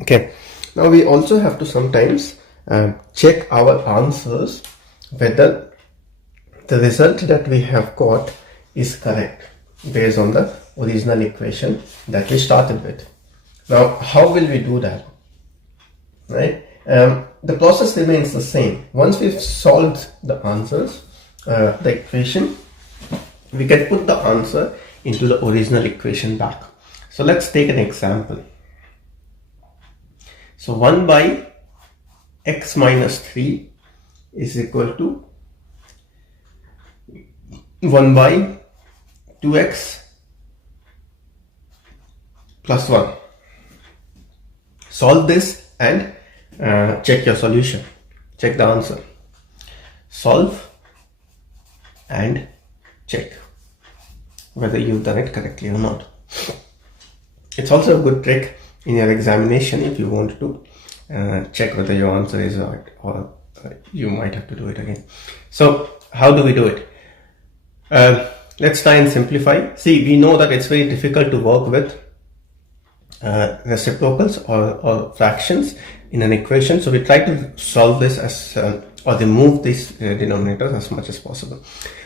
Okay, now we also have to sometimes check our answers whether the result that we have got is correct based on the original equation that we started with. Now, how will we do that? Right? The process remains the same. Once we've solved the answers, the equation, we can put the answer into the original equation back. So let's take an example. So 1 by x minus 3 is equal to 1 by 2x plus 1. Solve this and check your solution. Check the answer. Solve and check whether you've done it correctly or not. It's also a good trick in your examination if you want to check whether your answer is right, or you might have to do it again. So how do we do it? Let's try and simplify. See, we know that it's very difficult to work with reciprocals or fractions in an equation. So we try to solve this as or remove these denominators as much as possible.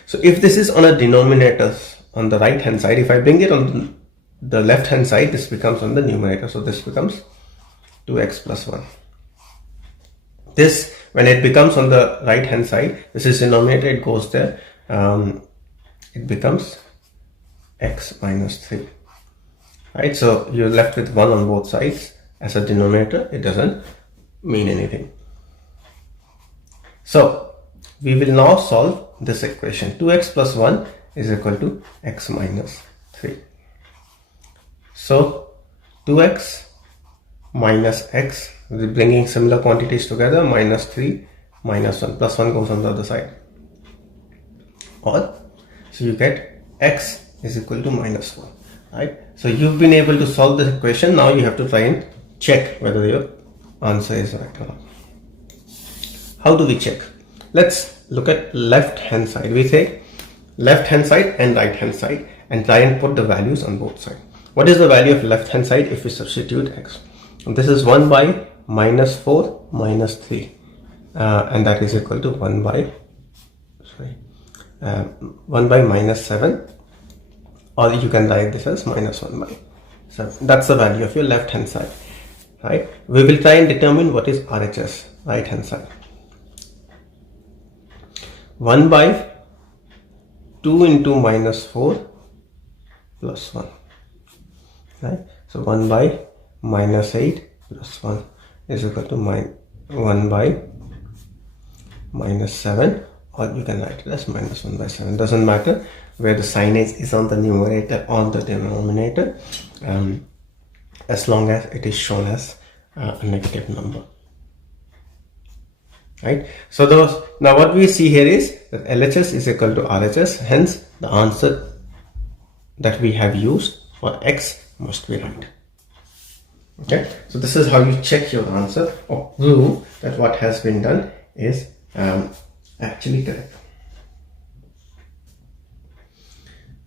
So if this is on a denominator on the right hand side, if I bring it on the left hand side, this becomes on the numerator. So this becomes 2x plus 1. This, when it becomes on the right hand side, this is denominator, it goes there. It becomes x minus 3. Right, so you're left with 1 on both sides as a denominator. It doesn't mean anything. So we will now solve this equation. 2x plus 1 is equal to x minus 3. So 2x minus x, bringing similar quantities together, minus 3 minus 1, plus 1 goes on the other side. Or, so you get x is equal to minus 1. Right? So you've been able to solve this equation. Now you have to try and check whether your answer is right or not. How do we check? Let's look at left hand side. We say left hand side and right hand side and try and put the values on both sides. What is the value of left hand side if we substitute x? And this is 1 by minus 4 minus 3 and that is equal to 1 by 1 by minus 7, or you can write this as minus 1 by 7. That's the value of your left hand side. Right? We will try and determine what is RHS, right hand side. 1 by 2 into minus 4 plus 1. Right? So 1 by minus 8 plus 1 is equal to 1 by minus 7, or you can write it as minus 1 by 7. Doesn't matter where the signage is on the numerator or the denominator, as long as it is shown as a negative number. Right? So now what we see here is that LHS is equal to RHS, hence the answer that we have used for x must be right. Okay, so this is how you check your answer or prove that what has been done is actually correct.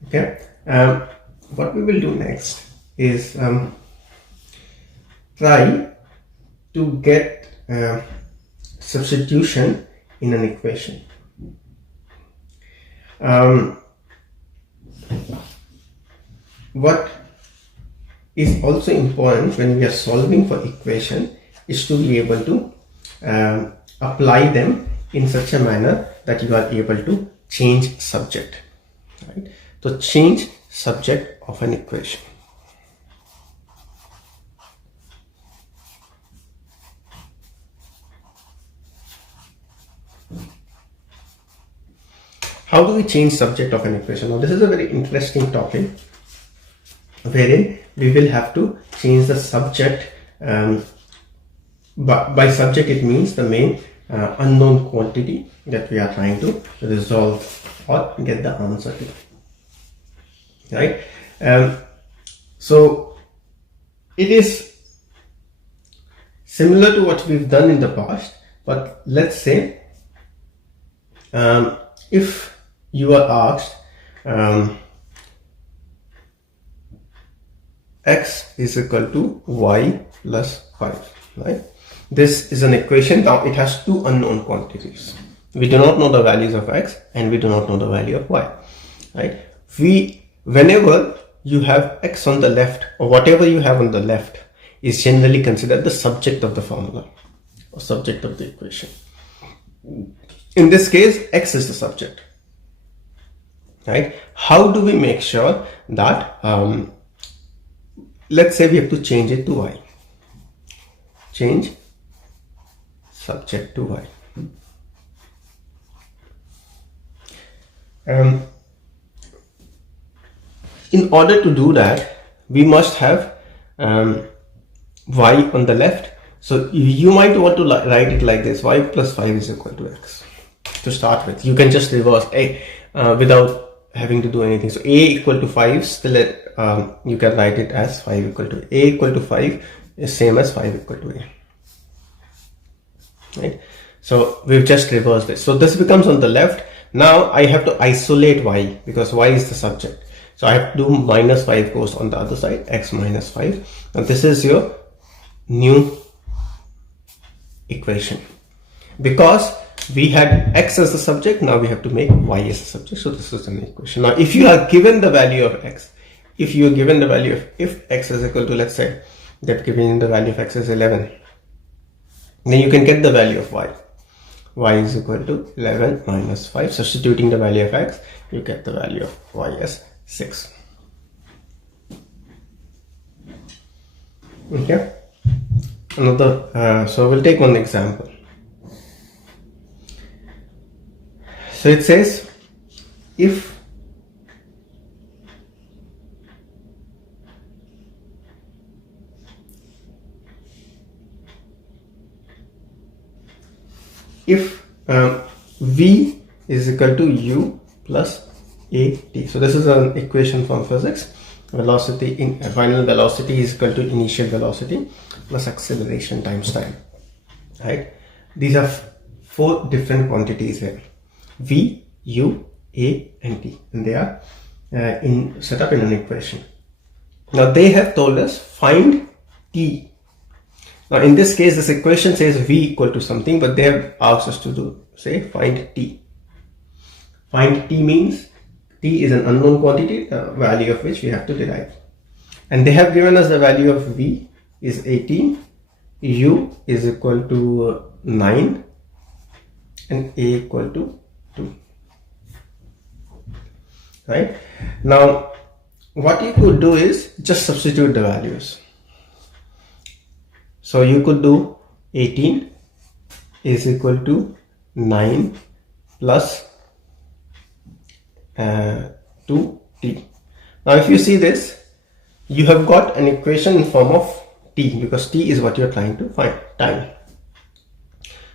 Okay, what we will do next is try to get substitution in an equation. What is also important when we are solving for equation is to be able to apply them in such a manner that you are able to change subject. Right? So change subject of an equation. How do we change subject of an equation? Now this is a very interesting topic wherein we will have to change the subject. By subject it means the main unknown quantity that we are trying to resolve or get the answer to. Right? So it is similar to what we've done in the past, but let's say if you are asked x is equal to y plus 5, right? This is an equation. Now it has two unknown quantities. We do not know the values of x and we do not know the value of y, right? Whenever you have x on the left, or whatever you have on the left is generally considered the subject of the formula or subject of the equation. In this case, x is the subject, right? How do we make sure that, let's say we have to change it to y. Change subject to y. In order to do that, we must have y on the left. So you might want to write it like this: y plus 5 is equal to x. To start with, you can just reverse a without having to do anything. So a equal to 5, still you can write it as 5 equal to a equal to 5 is same as 5 equal to a. Right? So we've just reversed this. So this becomes on the left. Now I have to isolate y because y is the subject. So I have to do minus 5 goes on the other side, x minus 5. Now this is your new equation. Because we had x as the subject, now we have to make y as the subject. So this is an equation. Now if you are given the value of x, if you are given the value of, if x is equal to, let's say they've given the value of x is 11, then you can get the value of y. Y is equal to 11 minus 5. Substituting the value of x, you get the value of y as 6. Okay. Another, so we'll take one example. So it says, if v is equal to u plus at. So this is an equation from physics. Velocity in final velocity is equal to initial velocity plus acceleration times time, right? These are 4 different quantities here: v, u, a and t, and they are set up in an equation. Now they have told us find t. Now in this case, this equation says v equal to something, but they have asked us to say find t. Find t means t is an unknown quantity, the value of which we have to derive. And they have given us the value of v is 18, u is equal to 9 and a equal to 2. Right? Now what you could do is just substitute the values. So you could do 18 is equal to 9 plus 2t. Now if you see this, you have got an equation in form of t, because t is what you're trying to find, time.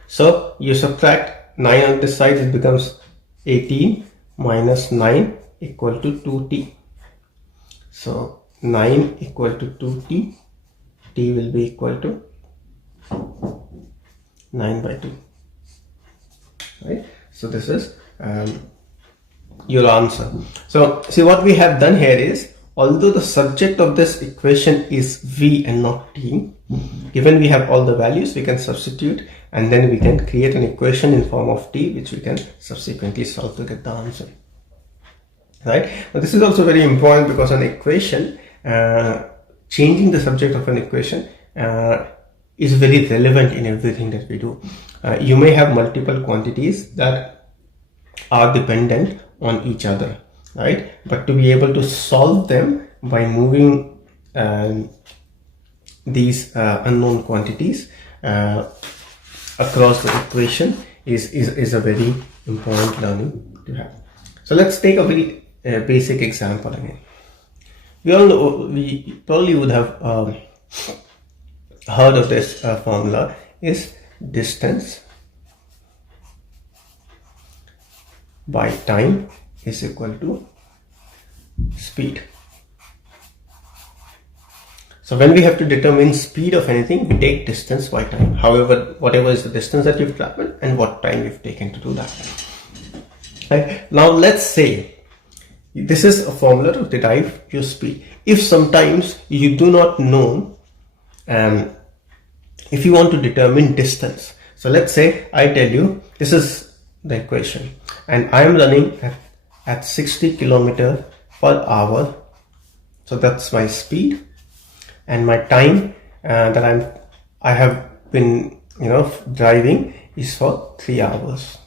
So you subtract 9 on this side, it becomes 18 minus 9 equal to 2t. So 9 equal to 2t, t will be equal to 9 by 2. Right? So this is your answer. So see, what we have done here is, although the subject of this equation is v and not t, given we have all the values, we can substitute and then we can create an equation in form of t, which we can subsequently solve to get the answer. Right? Now this is also very important, because an equation, changing the subject of an equation is very relevant in everything that we do. You may have multiple quantities that are dependent on each other, right? But to be able to solve them by moving these unknown quantities across the equation is a very important learning to have. So let's take a very basic example again. We probably would have heard of this formula, is distance by time is equal to speed. So when we have to determine speed of anything, we take distance by time. However, whatever is the distance that you've traveled and what time you've taken to do that. Right? Now let's say This is a formula to derive your speed. If sometimes you do not know, if you want to determine distance, so let's say I tell you this is the equation and I am running at 60 kilometer per hour. So that's my speed, and my time that I have been driving is for 3 hours.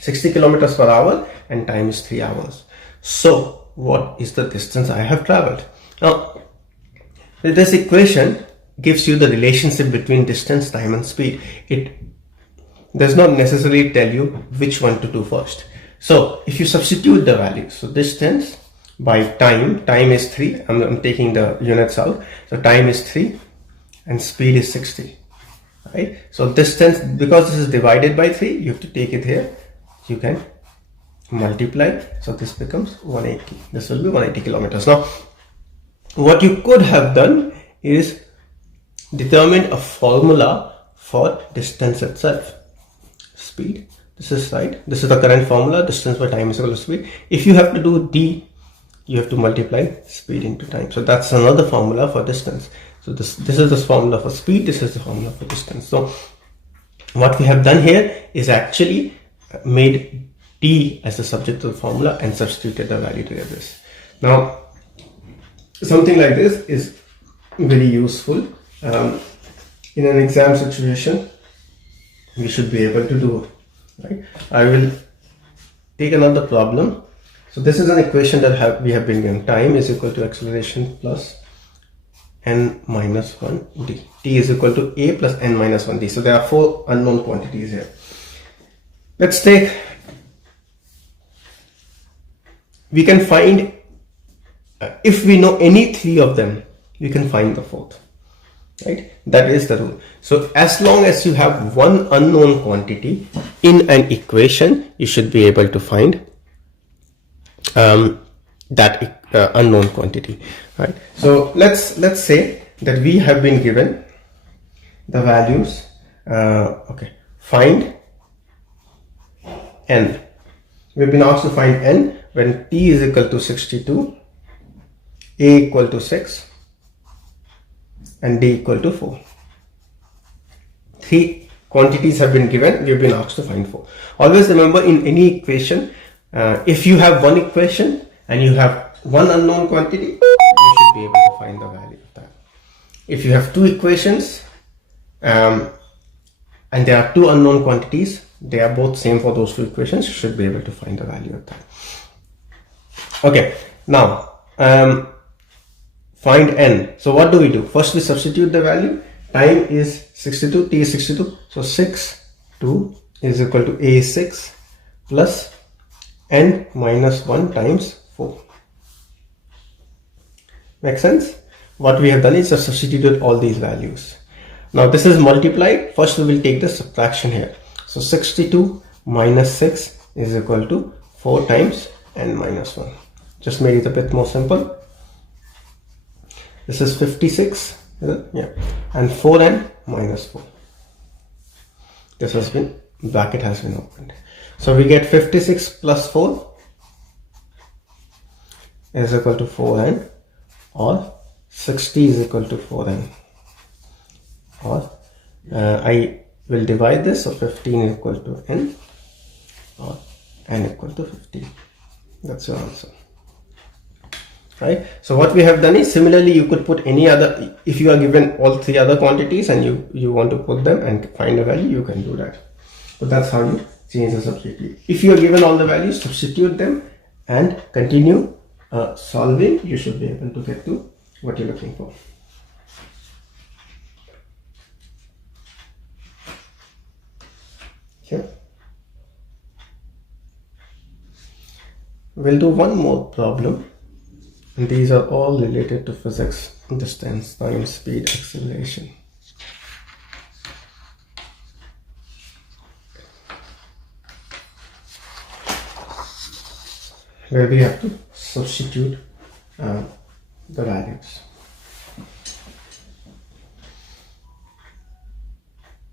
60 kilometers per hour and time is 3 hours. So what is the distance I have traveled? Now this equation gives you the relationship between distance, time and speed. It does not necessarily tell you which one to do first. So if you substitute the values, so distance by time is 3, I'm taking the units out, so time is 3 and speed is 60, right? So distance, because this is divided by 3, you have to take it here, you can multiply, so this becomes 180. This will be 180 kilometers. Now what you could have done is determine a formula for distance itself. Speed, this is right, this is the current formula, distance by time is equal to speed. If you have to do d, you have to multiply speed into time. So that's another formula for distance. So this is the formula for speed, this is the formula for distance. So what we have done here is actually made d as the subject of the formula and substituted the value to this. Now something like this is very useful in an exam situation. We should be able to do, right? I will take another problem. So this is an equation that we have been given. Time is equal to acceleration plus n minus 1 d. T is equal to a plus n minus 1 d. So there are 4 unknown quantities here. Let's take, we can find, if we know any 3 of them, we can find the 4th. Right? That is the rule. So as long as you have one unknown quantity in an equation, you should be able to find that unknown quantity. Right? So let's say that we have been given the values. Okay, find n. We've been asked to find n when t is equal to 62, a equal to 6. And d equal to 4. 3 quantities have been given, we have been asked to find 4. Always remember, in any equation, if you have one equation and you have one unknown quantity, you should be able to find the value of that. If you have 2 equations and there are 2 unknown quantities, they are both same for those 2 equations, you should be able to find the value of that. Okay, now find n. So what do we do? First we substitute the value. Time is 62, t is 62. So 6, 2 is equal to a 6 plus n minus 1 times 4. Make sense? What we have done is just substituted all these values. Now this is multiplied. First we will take the subtraction here. So 62 minus 6 is equal to 4 times n minus 1. Just made it a bit more simple. This is 56, yeah, and 4n minus 4. This has been, bracket has been opened. So we get 56 plus 4 is equal to 4n, or 60 is equal to 4n, or I will divide this, so 15 is equal to n, or n equal to 15. That's your answer. Right? So what we have done is, similarly you could put any other, if you are given all 3 other quantities and you want to put them and find a value, you can do that. So that's how you change the substitute. If you are given all the values, substitute them and continue solving. You should be able to get to what you're looking for. Okay. We'll do one more problem. And these are all related to physics: distance, time, speed, acceleration. Where we have to substitute the values.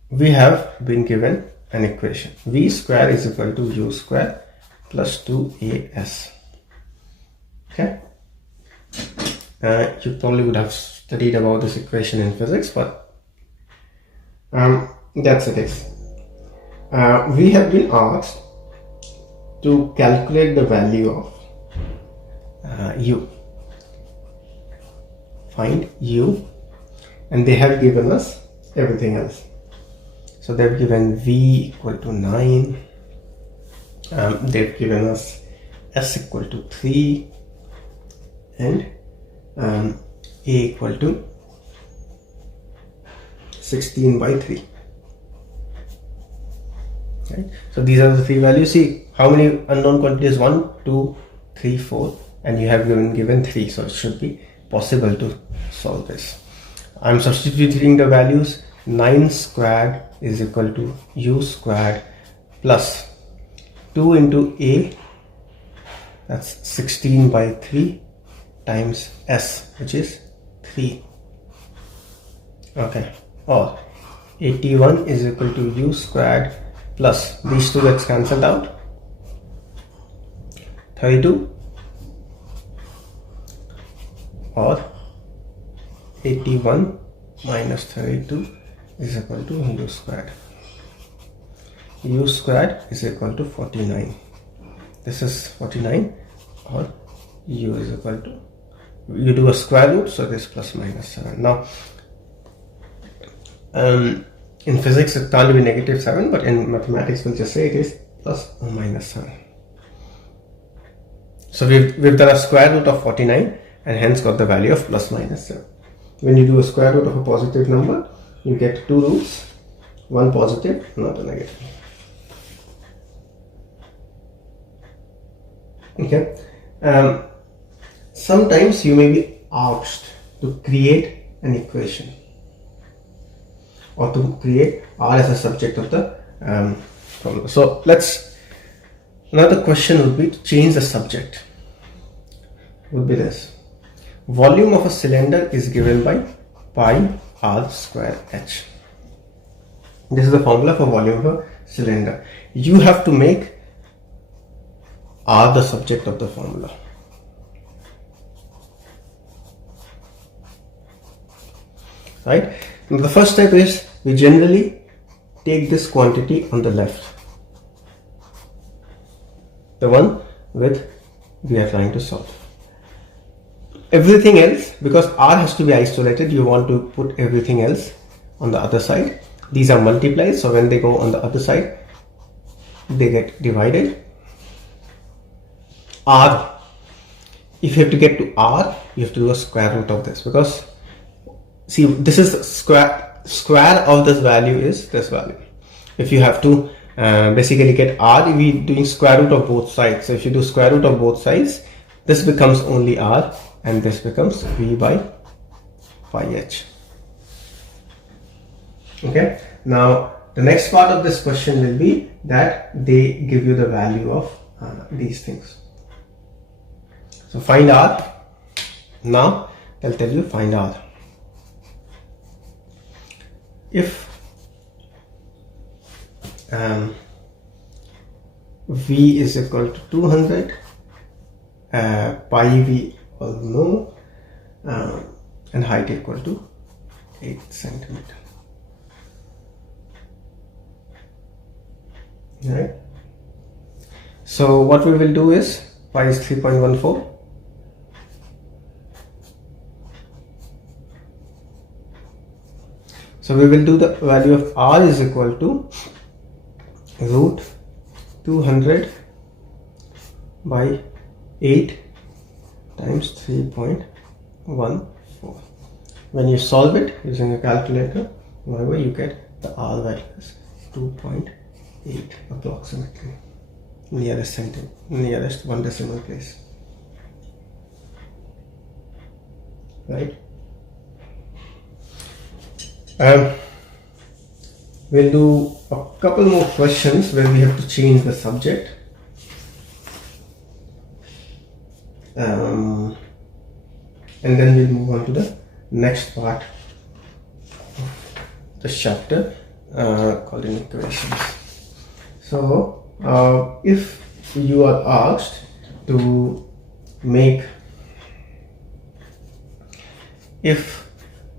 We have been given an equation. V square is equal to u square plus 2as. Okay, you probably would have studied about this equation in physics, but that's the case. We have been asked to calculate the value of u. Find u, and they have given us everything else. So they've given v equal to 9, they've given us s equal to 3, and a equal to 16 by 3. Right? So these are the three values. See how many unknown quantities? 1, 2, 3, 4, and you have given 3, so it should be possible to solve this. I'm substituting the values. 9 squared is equal to u squared plus 2 into a, that's 16 by 3, times s, which is 3. Okay, or 81 is equal to u squared plus, these two gets cancelled out, 32, or 81 minus 32 is equal to u squared. U squared is equal to 49. This is 49, or u is equal to, you do a square root, so this plus minus 7. Now in physics it can't be negative 7, but in mathematics we'll just say it is plus or minus 7. So we've done a square root of 49 and hence got the value of plus minus 7. When you do a square root of a positive number, you get two roots, one positive, not a negative. Okay. Sometimes you may be asked to create an equation or to create R as a subject of the problem. So another question would be to change the subject. Would be this: volume of a cylinder is given by pi r square h. This is the formula for volume of a cylinder. You have to make R the subject of the formula. Right? Now the first step is we generally take this quantity on the left, the one with we are trying to solve. Everything else, because R has to be isolated, you want to put everything else on the other side. These are multiplied, so when they go on the other side, they get divided. R, if you have to get to R, you have to do a square root of this, because see, this is square of this value is this value. If you have to basically get R, we doing square root of both sides. So if you do square root of both sides, this becomes only R, and this becomes v by pi h. Okay. Now the next part of this question will be that they give you the value of these things. So find R. Now they'll tell you find R. If v is equal to 200, pi v all know, and height equal to 8 centimeter. Right. So what we will do is pi is 3.14. So we will do the value of R is equal to root 200 by 8 times 3.14. When you solve it using a calculator, whatever you get, the R value is 2.8 approximately, nearest one decimal place. Right. We'll do a couple more questions where we have to change the subject. And then we'll move on to the next part of the chapter called inequations. So if you are asked to make if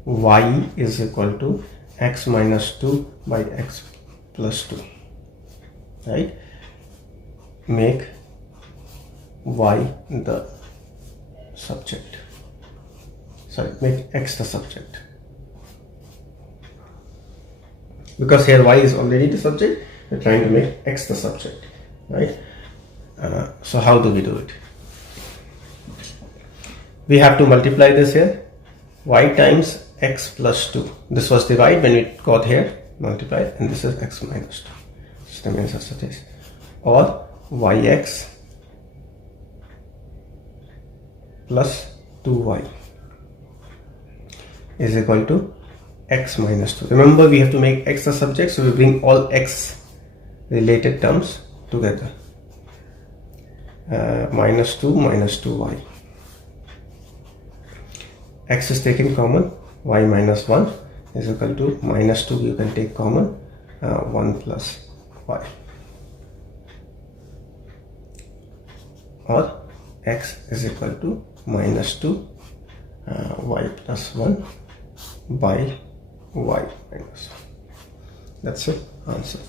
y is equal to x minus 2 by x plus 2, right? Make y the subject, sorry, make x the subject, because here y is already the subject, we're trying to make x the subject, right? So how do we do it? We have to multiply this here, y times x plus 2. This was the y when we got here, multiply, and this is x minus 2. System is as it is. Or yx plus 2y is equal to x minus 2. Remember, we have to make x the subject, so we bring all x related terms together. Minus 2 minus 2y. X is taken common, y minus 1 is equal to minus 2, you can take common, 1 plus y. Or x is equal to minus 2 y plus 1 by y minus 1. That's the answer.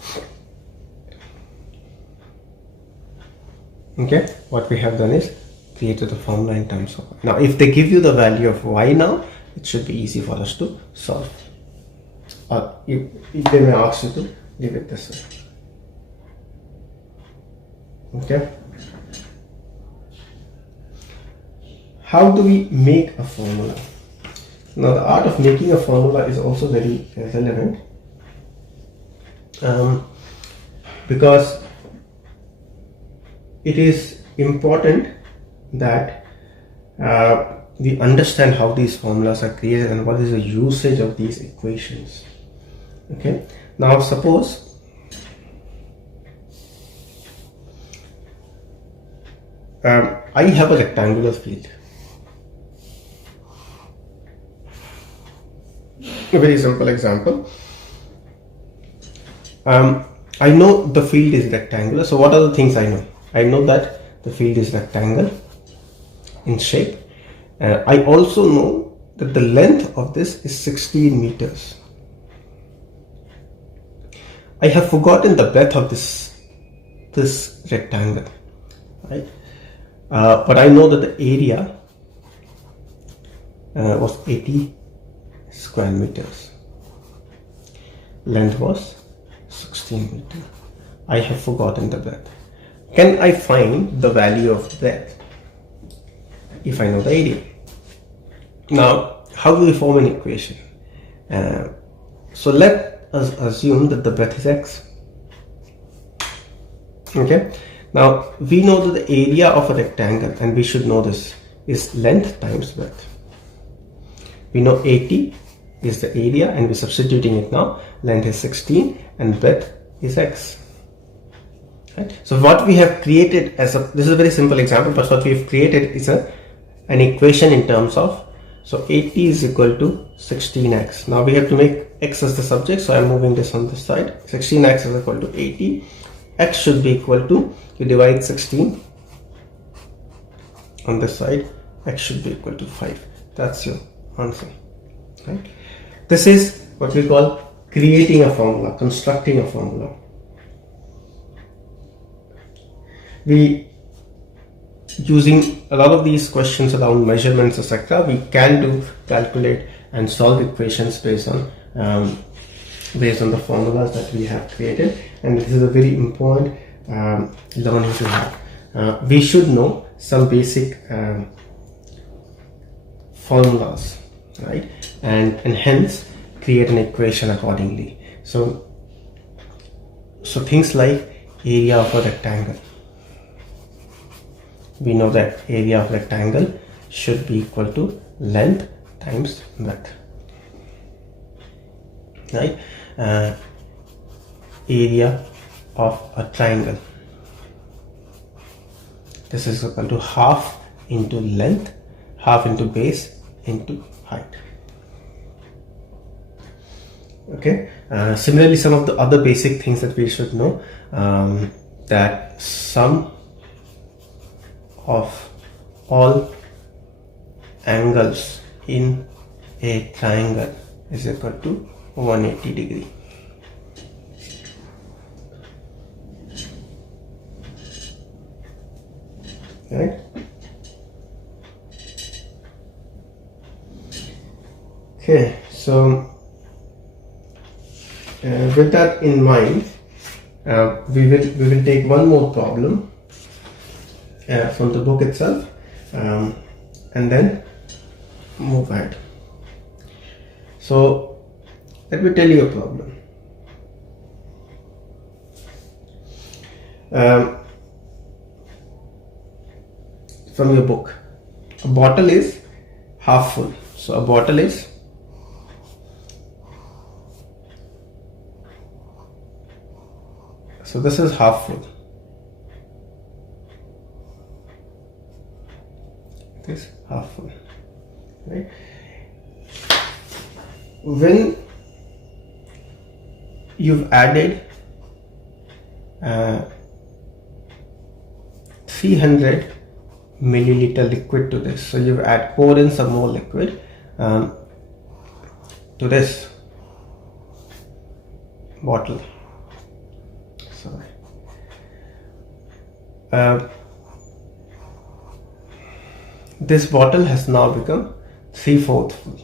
Okay, what we have done is created the formula in terms of y. Now if they give you the value of y now, it should be easy for us to solve. Or if they may ask you to leave it this way. Okay. How do we make a formula? Now the art of making a formula is also very relevant, because it is important that we understand how these formulas are created and what is the usage of these equations. Okay, now suppose I have a rectangular field. A very simple example. I know the field is rectangular. So what are the things I know? I know that the field is rectangle in shape. I also know that the length of this is 16 meters. I have forgotten the breadth of this rectangle, right? But I know that the area was 80 square meters. Length was 16 meters. I have forgotten the breadth. Can I find the value of breadth if I know the area? Now, how do we form an equation? So let us assume that the breadth is x. Okay. Now we know that the area of a rectangle, and we should know this, is length times breadth. We know 80 is the area, and we're substituting it now. Length is 16 and breadth is x. Right? So what we have created this is a very simple example, but what we have created is an equation in terms of, so 80 is equal to 16x. Now we have to make x as the subject, so I'm moving this on this side. 16x is equal to 80. X should be equal to, you divide 16 on this side, x should be equal to 5. That's your answer. Right? This is what we call creating a formula, constructing a formula. We, using a lot of these questions around measurements, etc., we can calculate and solve equations based on the formulas that we have created, and this is a very important learning to have. We should know some basic formulas, right, and hence create an equation accordingly. So things like area of a rectangle. We know that area of rectangle should be equal to length times breadth, right? Area of a triangle, this is equal to half into length, half into base into height. Okay. Similarly, some of the other basic things that we should know, that sum of all angles in a triangle is equal to 180 degree. Right? Okay, so with that in mind, we will take one more problem from the book itself, and then move ahead. So let me tell you a problem. From your book, a bottle is half full. So a bottle is this is half full. This half full, right? When you've added 300 milliliter liquid to this, so you've poured in some more liquid to this bottle. Sorry. This bottle has now become 3/4 full.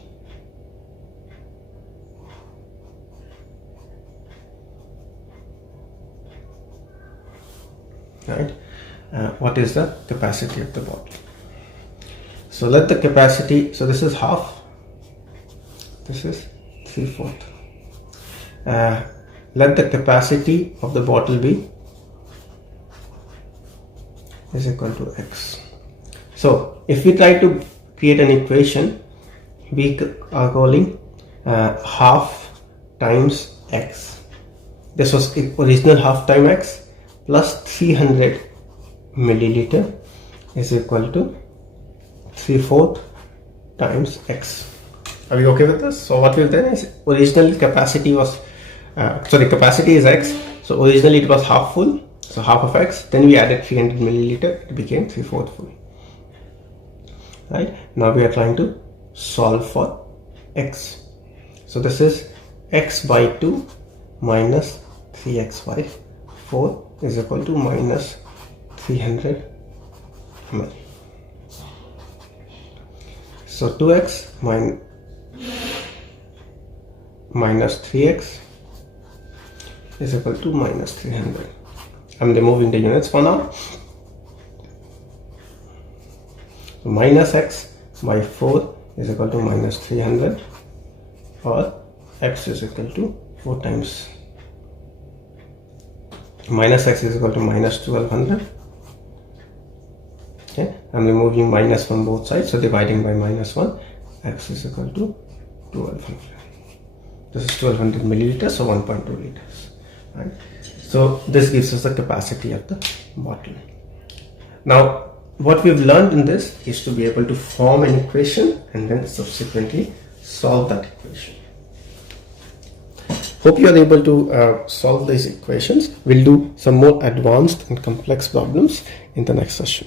Right? What is the capacity of the bottle? So let the capacity, so this is half, this is 3/4. Let the capacity of the bottle be is equal to x. So if we try to create an equation, we are calling half times x. This was original half time x plus 300 milliliter is equal to 3/4 times x. Are we okay with this? So what we've done is original capacity was so the capacity is x. So originally it was half full, so half of x. Then we added 300 milliliter, it became 3/4 full. Right? Now we are trying to solve for x. So this is x by 2 minus 3x by 4 is equal to minus 300 ml. So 2x minus 3x is equal to minus 300. I'm removing the units for now. So minus x by 4 is equal to minus 300, or x is equal to 4 times minus x is equal to minus 1200. Okay, I'm removing minus from both sides, so dividing by minus 1, x is equal to 1200. This is 1200 milliliters, so 1.2 liters. Right? So this gives us the capacity of the bottle. Now what we've learned in this is to be able to form an equation and then subsequently solve that equation. Hope you are able to solve these equations. We'll do some more advanced and complex problems in the next session.